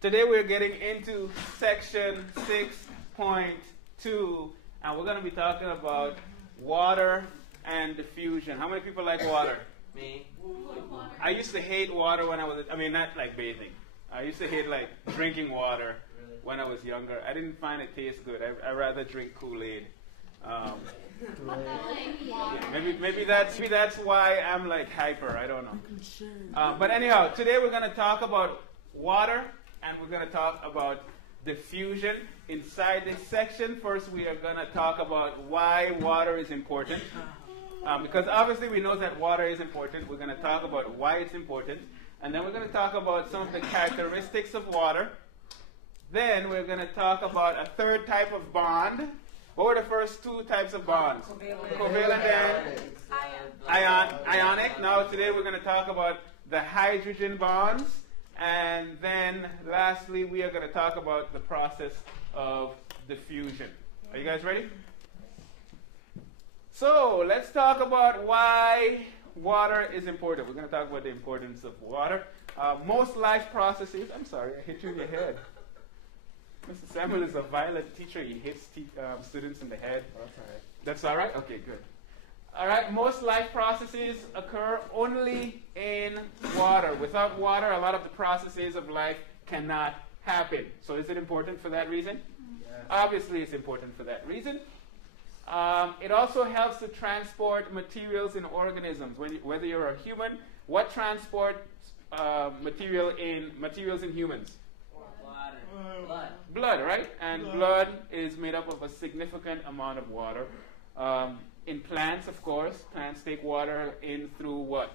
Today we're getting into section 6.2, and we're going to be talking about water and diffusion. How many people like water? Me. I used to hate water when I was, not like bathing. I used to hate like drinking water when I was younger. I didn't find it taste good. I'd rather drink Kool-Aid. Maybe that's why I'm like hyper. I don't know. But anyhow, today we're going to talk about water, and we're going to talk about diffusion. Inside this section, first we are going to talk about why water is important. Because obviously we know that water is important. We're going to talk about why it's important. And then we're going to talk about some of the characteristics of water. Then we're going to talk about a third type of bond. What were the first two types of bonds? Covalent and ionic. Now today we're going to talk about the hydrogen bonds. And then lastly we are going to talk about the process of diffusion. Are you guys ready? So let's talk about why water is important. We're going to talk about the importance of water. Most life processes... I'm sorry, I hit you in your head. Mr. Samuel is a violent teacher. He hits students in the head. That's all right. That's all right? Okay, good. All right, most life processes occur only in water. Without water, a lot of the processes of life cannot happen. So is it important for that reason? Yes. Obviously, it's important for that reason. It also helps to transport materials in organisms. Whether you're a human, what transports materials in humans? Blood. Blood, right? And blood is made up of a significant amount of water. In plants, of course, plants take water in through what?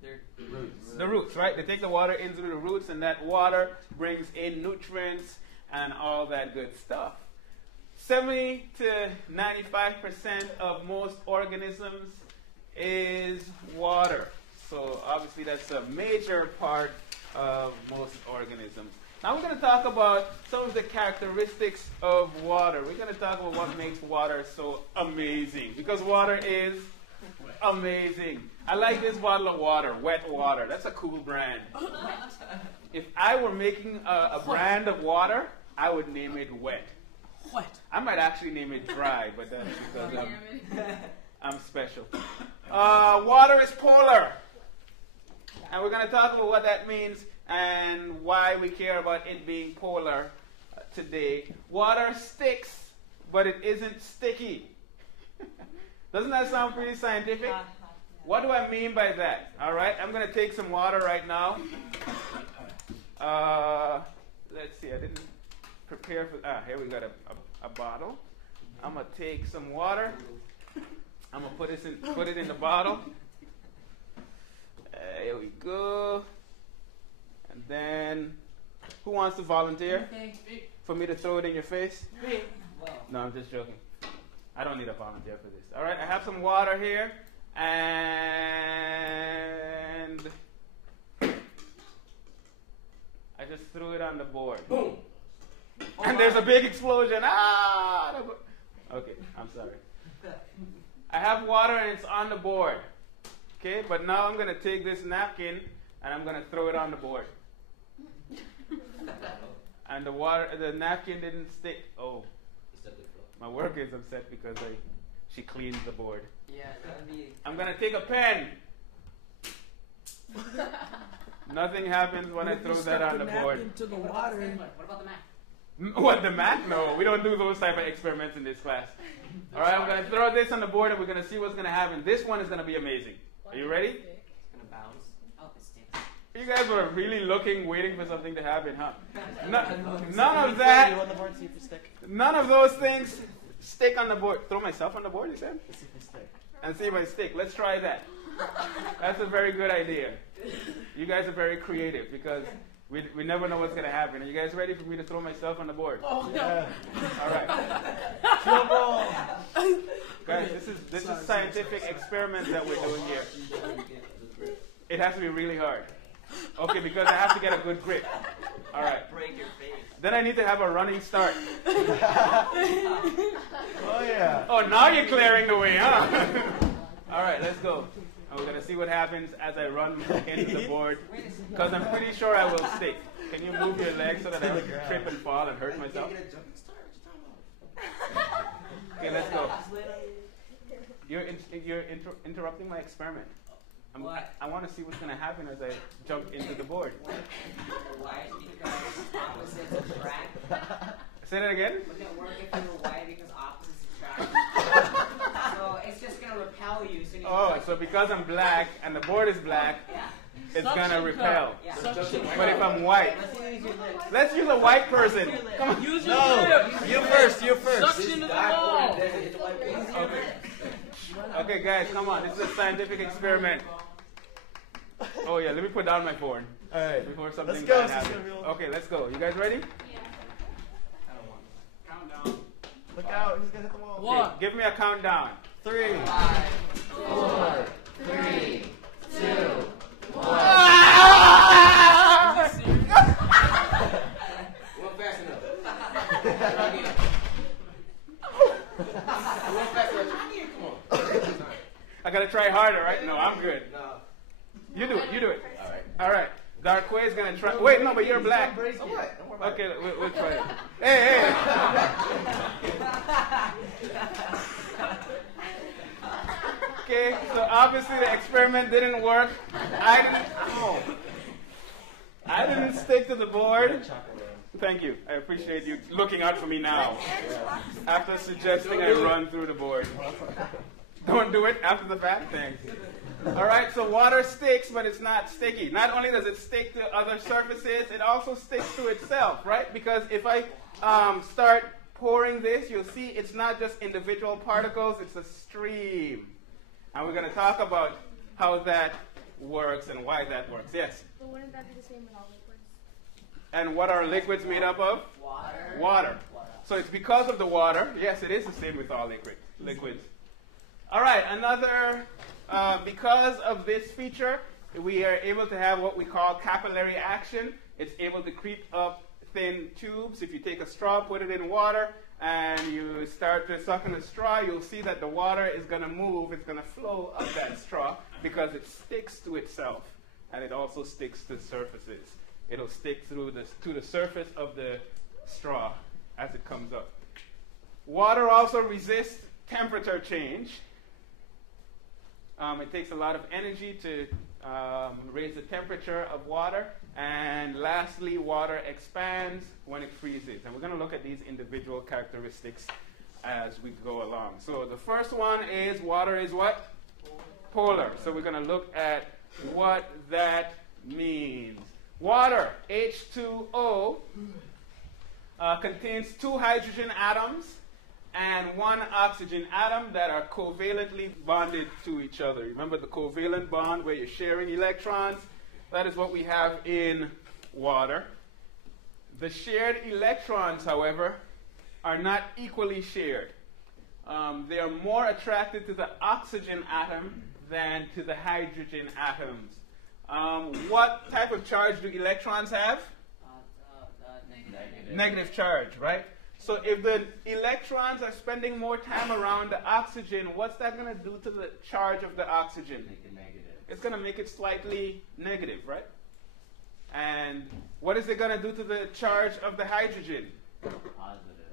The roots. The roots, right? They take the water in through the roots, and that water brings in nutrients and all that good stuff. 70 to 95% of most organisms is water. So obviously that's a major part of most organisms. Now we're going to talk about some of the characteristics of water. We're going to talk about what makes water so amazing. Because water is amazing. I like this bottle of water, wet water. That's a cool brand. If I were making a brand of water, I would name it wet. I might actually name it dry, but that's because I'm special. Water is polar. And we're going to talk about what that means and why we care about it being polar today. Water sticks, but it isn't sticky. Doesn't that sound pretty scientific? What do I mean by that? All right, I'm going to take some water right now. Let's see, I didn't prepare for... here we got a bottle. I'm going to take some water. I'm going to put it in the bottle. Here we go. And then, who wants to volunteer for me to throw it in your face? No, I'm just joking. I don't need a volunteer for this. All right, I have some water here, and I just threw it on the board. Boom! And there's a big explosion. Ah! Okay, I'm sorry. I have water and it's on the board. Okay, but now I'm going to take this napkin and I'm going to throw it on the board. And the napkin didn't stick. Oh, my worker is upset because she cleans the board. Yeah, that'd be... I'm going to take a pen. Nothing happens when I throw that on the board. Into the water. What about the mat? What, the mat? No, we don't do those type of experiments in this class. All right, I'm going to throw this on the board and we're going to see what's going to happen. This one is going to be amazing. Are you ready? It's going to bounce. Oh, it sticks. You guys were really waiting for something to happen, huh? None of that. None of those things stick on the board. Throw myself on the board, you said? And see if I stick. Let's try that. That's a very good idea. You guys are very creative because we never know what's going to happen. Are you guys ready for me to throw myself on the board? Oh, yeah. All right. Guys, this is scientific experiments that we're doing here. It has to be really hard. Okay, because I have to get a good grip. All right. Break your face. Then I need to have a running start. Oh, yeah. Oh, now you're clearing the way, huh? All right, let's go. And we're going to see what happens as I run into the board, because I'm pretty sure I will stick. Can you move your legs so that I don't trip and fall and hurt myself? Okay, let's go. You're interrupting my experiment. I want to see what's going to happen as I jump into the board. Why? Because opposites attract. Say that again? Would it work if you were white because opposites attract? So it's just going to repel you. So because I'm black and the board is black, it's going to repel. Yeah. But if I'm white, let's use a white person. Come on. Use your lips. You first. Suction to the ball. Okay, guys, come on. This is a scientific experiment. Oh, yeah, let me put down my phone. All right. Before something Let's go. bad happens. Okay, let's go. You guys ready? Countdown. Look out. He's going to hit the wall. One. Give me a countdown. 3, 5, 4, 3, 2, 1. One fast enough. One fast enough. Come on. I got to try harder, right? No, I'm good. No. You do it. All right. All right. Darkway is going to try. Wait, no, but you're black. So what? Don't worry about Okay, we'll try it. Hey. Okay, so obviously the experiment didn't work. I didn't stick to the board. Thank you. I appreciate you looking out for me now. After suggesting I run through the board. Don't do it after the fact. Thanks. All right, so water sticks, but it's not sticky. Not only does it stick to other surfaces, it also sticks to itself, right? Because if I start pouring this, you'll see it's not just individual particles, it's a stream. And we're going to talk about how that works and why that works. Yes? But wouldn't that be the same with all liquids? And what are liquids made up of? Water. Water. So it's because of the water. Yes, it is the same with all liquids. All right, because of this feature, we are able to have what we call capillary action. It's able to creep up thin tubes. If you take a straw, put it in water, and you start to suck on the straw, you'll see that the water is going to move. It's going to flow up that straw because it sticks to itself, and it also sticks to surfaces. It'll stick to the surface of the straw as it comes up. Water also resists temperature change. It takes a lot of energy to raise the temperature of water. And lastly, water expands when it freezes. And we're going to look at these individual characteristics as we go along. So the first one is water is what? Polar. So we're going to look at what that means. Water, H2O, contains 2 hydrogen atoms and 1 oxygen atom that are covalently bonded to each other. Remember the covalent bond where you're sharing electrons? That is what we have in water. The shared electrons, however, are not equally shared. They are more attracted to the oxygen atom than to the hydrogen atoms. What type of charge do electrons have? Negative charge, right? So if the electrons are spending more time around the oxygen, what's that going to do to the charge of the oxygen? Make it negative. It's going to make it slightly negative, right? And what is it going to do to the charge of the hydrogen? Positive.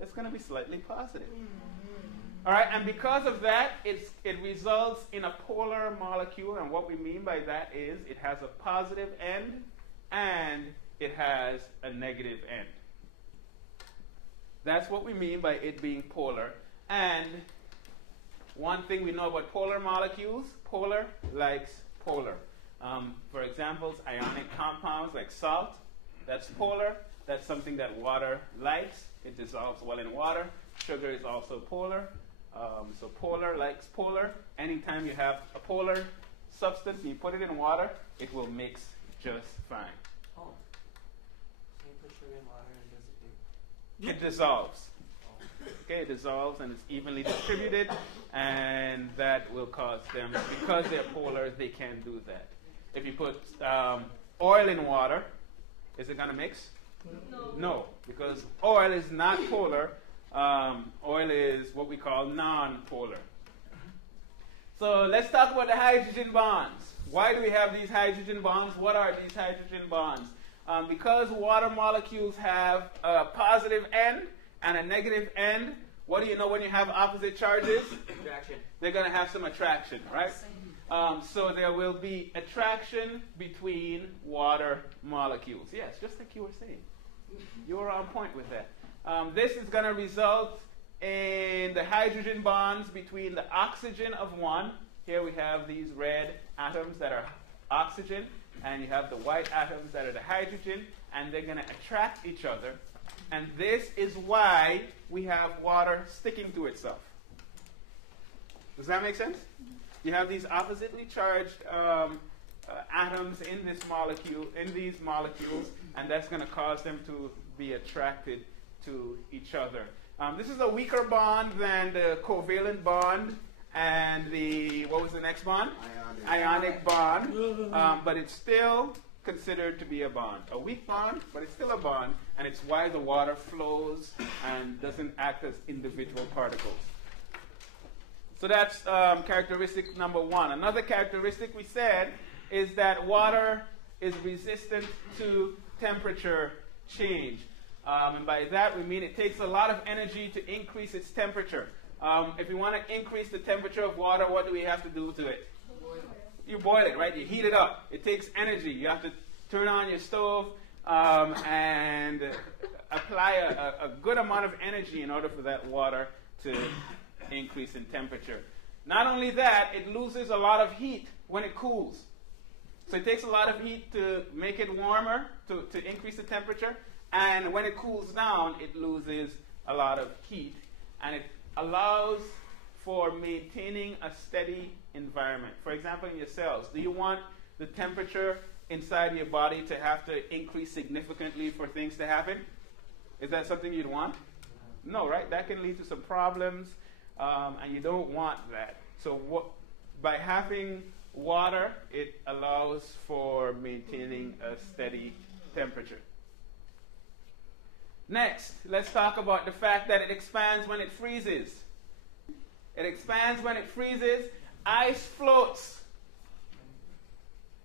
It's going to be slightly positive. All right, and because of that, it results in a polar molecule, and what we mean by that is it has a positive end and it has a negative end. That's what we mean by it being polar. And one thing we know about polar molecules, polar likes polar. For examples, ionic compounds like salt, that's polar. That's something that water likes. It dissolves well in water. Sugar is also polar. So polar likes polar. Anytime you have a polar substance and you put it in water, it will mix just fine. Oh. Can you put sugar in water and does it do? It dissolves. Okay, it dissolves and it's evenly distributed, and that will cause them, because they're polar, they can do that. If you put oil in water, is it going to mix? No, because oil is not polar. Oil is what we call non-polar. So let's talk about the hydrogen bonds. Why do we have these hydrogen bonds? What are these hydrogen bonds? Because water molecules have a positive end and a negative end, what do you know when you have opposite charges? Attraction. They're going to have some attraction, right? So there will be attraction between water molecules. Yes, just like you were saying. You were on point with that. This is going to result in the hydrogen bonds between the oxygen of one. Here we have these red atoms that are oxygen, and you have the white atoms that are the hydrogen, and they're going to attract each other. And this is why we have water sticking to itself. Does that make sense? You have these oppositely charged atoms in this molecule, in these molecules, and that's going to cause them to be attracted to each other. This is a weaker bond than the covalent bond and the, what was the next bond? Ionic bond. But it's still considered to be a bond. A weak bond, but it's still a bond, and it's why the water flows and doesn't act as individual particles. So that's characteristic number one. Another characteristic we said is that water is resistant to temperature change. And by that we mean it takes a lot of energy to increase its temperature. If you want to increase the temperature of water, what do we have to do to it? You boil it, right? You heat it up. It takes energy. You have to turn on your stove and apply a good amount of energy in order for that water to increase in temperature. Not only that, it loses a lot of heat when it cools. So it takes a lot of heat to make it warmer, to increase the temperature. And when it cools down, it loses a lot of heat. And it allows for maintaining a steady environment. For example, in your cells, do you want the temperature inside your body to have to increase significantly for things to happen? Is that something you'd want? No, right? That can lead to some problems, and you don't want that. So by having water, it allows for maintaining a steady temperature. Next, let's talk about the fact that it expands when it freezes. It expands when it freezes. Ice floats.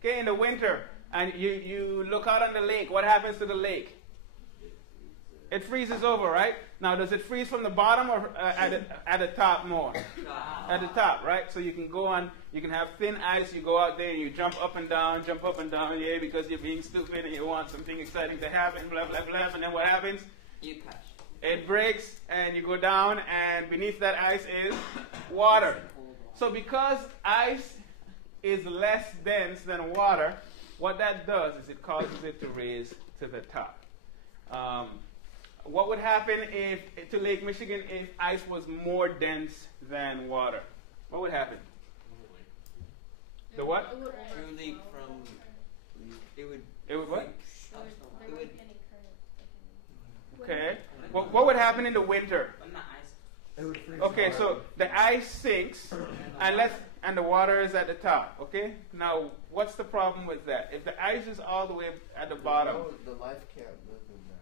Okay, in the winter, and you look out on the lake. What happens to the lake? It freezes over, right? Now, does it freeze from the bottom or at the top more? At the top, right? So you can go on, you can have thin ice, you go out there and you jump up and down, yeah, because you're being stupid and you want something exciting to happen, blah, blah, blah, and then what happens? You catch. It breaks and you go down, and beneath that ice is water. So because ice is less dense than water, what that does is it causes it to raise to the top. What would happen to Lake Michigan if ice was more dense than water? What would happen? The what? It would leak from. It would. It would what? It would. Okay. What would happen in the winter? It would freeze. Okay, so the ice sinks, and the water is at the top. Okay. Now, what's the problem with that? If the ice is all the way at the bottom, The life can't live in there.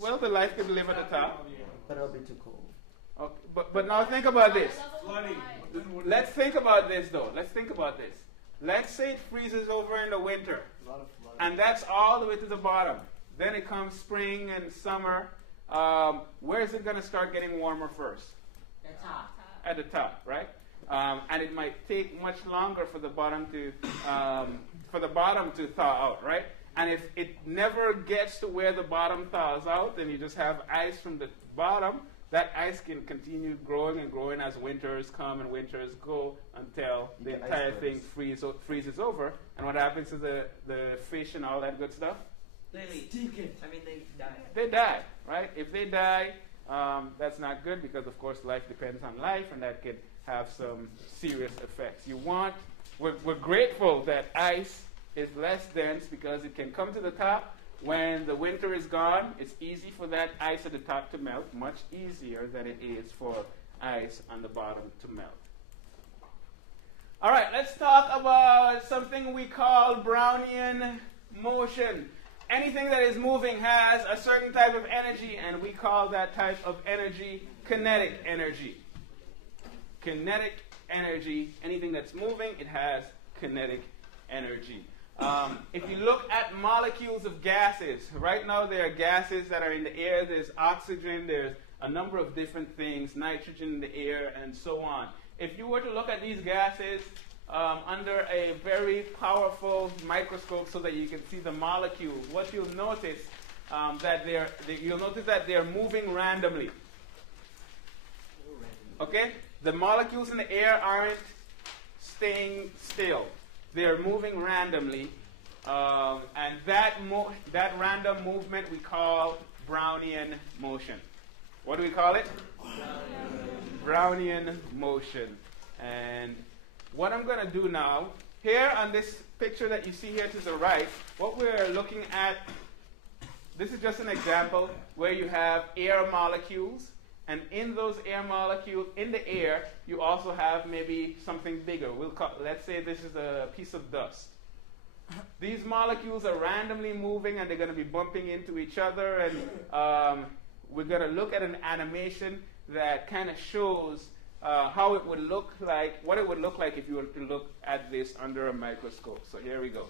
well, the life could live at the top. But it'll be too cold. Okay, but now think about this. Let's think about this, though. Let's think about this. Let's say it freezes over in the winter, A lot of and that's all the way to the bottom. Then it comes spring and summer. Where is it going to start getting warmer first? The top. At the top, right? And it might take much longer for the bottom to thaw out, right? And if it never gets to where the bottom thaws out, then you just have ice from the bottom. That ice can continue growing and growing as winters come and winters go until the entire thing freezes over. And what happens to the fish and all that good stuff? They leave. I mean, they die. They die, right? If they die, that's not good because, of course, life depends on life, and that could have some serious effects. We're grateful that ice is less dense because it can come to the top. When the winter is gone, it's easy for that ice at the top to melt, much easier than it is for ice on the bottom to melt. All right, let's talk about something we call Brownian motion. Anything that is moving has a certain type of energy, and we call that type of energy kinetic energy. Kinetic energy, anything that's moving, it has kinetic energy. If you look at molecules of gases, right now there are gases that are in the air. There's oxygen, there's a number of different things, nitrogen in the air, and so on. If you were to look at these gases under a very powerful microscope so that you can see the molecules, what you'll notice that they're moving randomly. Okay? The molecules in the air aren't staying still. They're moving randomly. And that random movement we call Brownian motion. What do we call it? Brownian motion. And what I'm going to do now, here on this picture that you see here to the right, what we're looking at, this is just an example where you have air molecules, and in those air molecules, in the air, you also have maybe something bigger. Let's say this is a piece of dust. These molecules are randomly moving, and they're going to be bumping into each other, and we're going to look at an animation that kind of shows how it would look like, what it would look like if you were to look at this under a microscope. So here we go.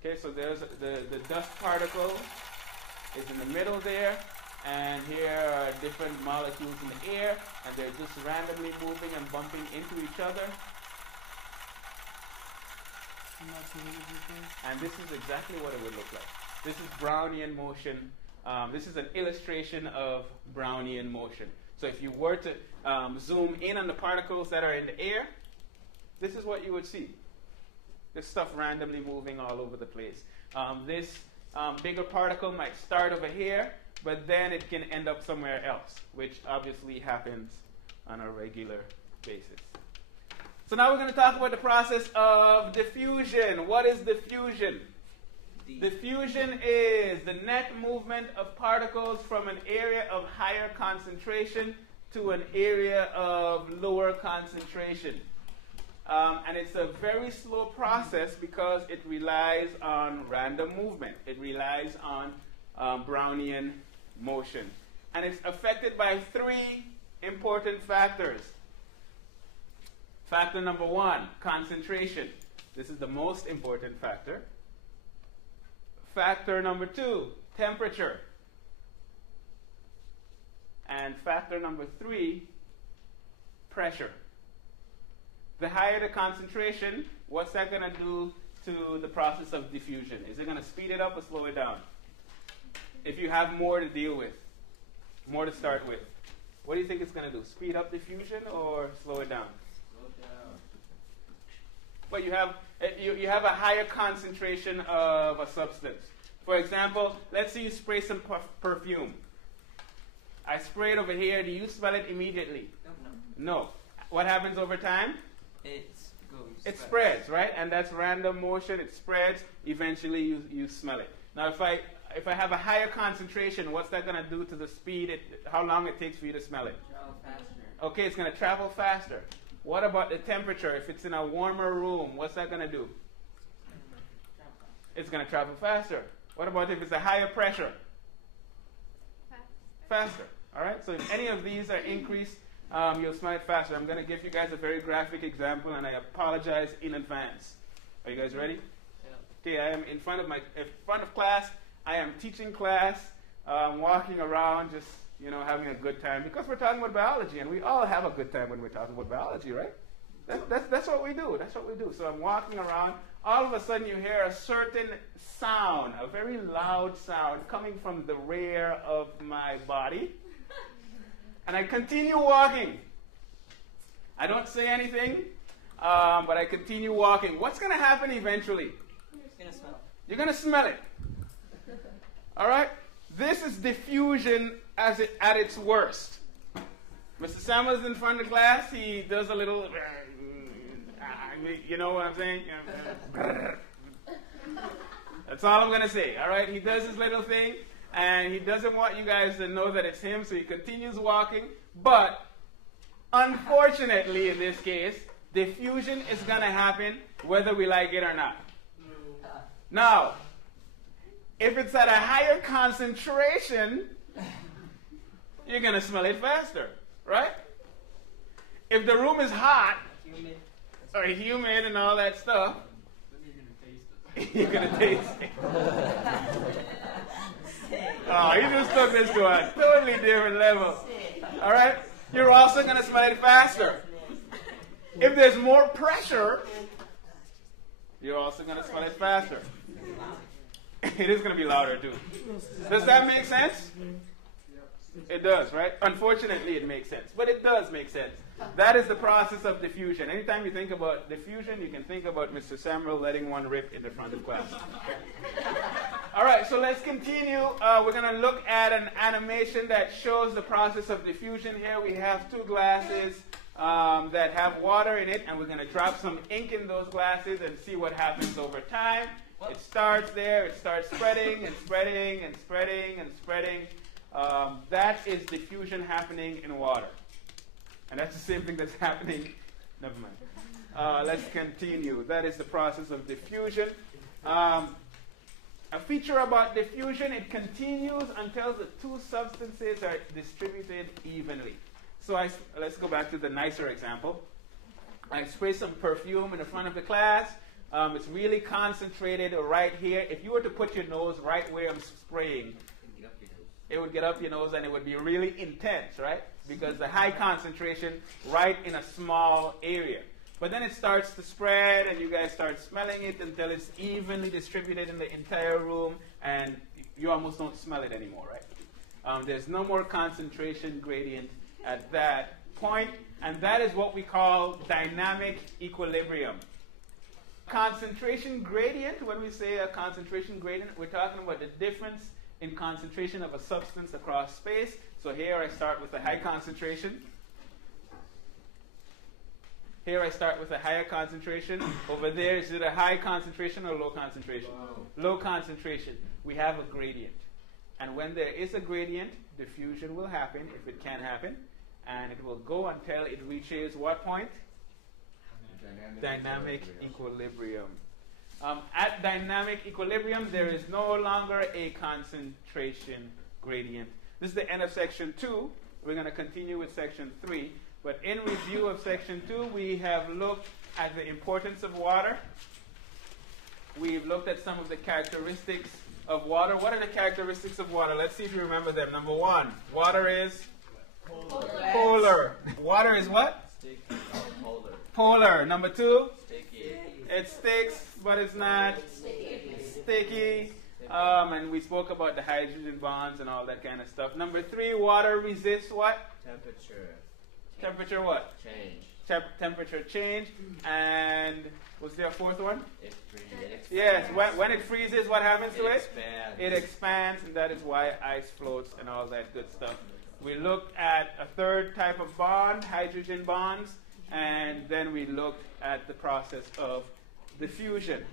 Okay, so there's the dust particle is in the middle there, and here are different molecules in the air, and they're just randomly moving and bumping into each other. And this is exactly what it would look like. This is Brownian motion. This is an illustration of Brownian motion. So if you were to zoom in on the particles that are in the air, this is what you would see. This stuff randomly moving all over the place. This bigger particle might start over here, but then it can end up somewhere else, which obviously happens on a regular basis. So now we're going to talk about the process of diffusion. What is diffusion? Diffusion is the net movement of particles from an area of higher concentration to an area of lower concentration. And it's a very slow process because it relies on random movement. It relies on Brownian motion. And it's affected by three important factors. Factor number one, concentration. This is the most important factor. Factor number two, temperature. And factor number three, pressure. The higher the concentration, what's that going to do to the process of diffusion? Is it going to speed it up or slow it down? If you have more to deal with, more to start with, what do you think it's going to do? Speed up diffusion or slow it down? Slow it down. Well, you have a higher concentration of a substance. For example, let's say you spray some perfume. I spray it over here. Do you smell it immediately? No. What happens over time? It spreads, right? And that's random motion. It spreads. Eventually, you smell it. Now, if I have a higher concentration, what's that going to do to the speed? How long it takes for you to smell it? Travel faster. Okay, it's going to travel faster. What about the temperature? If it's in a warmer room, what's that going to do? It's going to travel faster. What about if it's a higher pressure? Faster. All right? So if any of these are increased, you'll smell it faster. I'm going to give you guys a very graphic example, and I apologize in advance. Are you guys ready? Yeah. Okay, I am in front of class. I am teaching class, walking around, just having a good time, because we're talking about biology, and we all have a good time when we're talking about biology, right? That's what we do. That's what we do. So I'm walking around. All of a sudden, you hear a certain sound, a very loud sound coming from the rear of my body, and I continue walking. I don't say anything, but I continue walking. What's going to happen eventually? You're going to smell it. You're going to smell it. All right? This is diffusion at its worst. Mr. Samuels in front of the class, he does a little, you know what I'm saying? That's all I'm going to say, all right? He does his little thing, and he doesn't want you guys to know that it's him, so he continues walking. But, unfortunately, in this case, diffusion is going to happen whether we like it or not. Now, if it's at a higher concentration, you're going to smell it faster, right? If the room is hot or humid and all that stuff, You're going to taste it. Oh, you just took this to a totally different level. All right? You're also going to smell it faster. If there's more pressure, you're also going to smell it faster. It is going to be louder, too. Does that make sense? It does, right? Unfortunately, it makes sense. But it does make sense. That is the process of diffusion. Anytime you think about diffusion, you can think about Mr. Samuel letting one rip in the front of class. All right, so let's continue. We're going to look at an animation that shows the process of diffusion. Here we have two glasses that have water in it, and we're going to drop some ink in those glasses and see what happens over time. It starts there. It starts spreading and spreading and spreading and spreading. That is diffusion happening in water. And that's the same thing that's happening. Never mind. Let's continue. That is the process of diffusion. A feature about diffusion, it continues until the two substances are distributed evenly. So let's go back to the nicer example. I spray some perfume in the front of the class. It's really concentrated right here. If you were to put your nose right where I'm spraying, it would get up your nose and it would be really intense, right? Because the high concentration right in a small area. But then it starts to spread and you guys start smelling it until it's evenly distributed in the entire room and you almost don't smell it anymore, right? There's no more concentration gradient at that point, and that is what we call dynamic equilibrium. Concentration gradient, when we say a concentration gradient, we're talking about the difference in concentration of a substance across space. So here I start with a high concentration. Here I start with a higher concentration. Over there, is it a high concentration or low concentration? Low concentration. We have a gradient. And when there is a gradient, diffusion will happen, if it can happen. And it will go until it reaches what point? Dynamic equilibrium. At dynamic equilibrium, there is no longer a concentration gradient. This is the end of section 2. We're going to continue with section 3. But in review of section 2, we have looked at the importance of water. We've looked at some of the characteristics of water. What are the characteristics of water? Let's see if you remember them. Number 1, water is polar. Water is what? Polar. Number 2? It sticks, but it's not sticky. And we spoke about the hydrogen bonds and all that kind of stuff. Number 3, water resists what? Temperature what? Change. Temperature change. And what's the 4th one? It freezes. Yes, when it freezes, what happens to it? Expands. It expands, and that is why ice floats and all that good stuff. We looked at a 3rd type of bond, hydrogen bonds, and then we looked at the process of diffusion.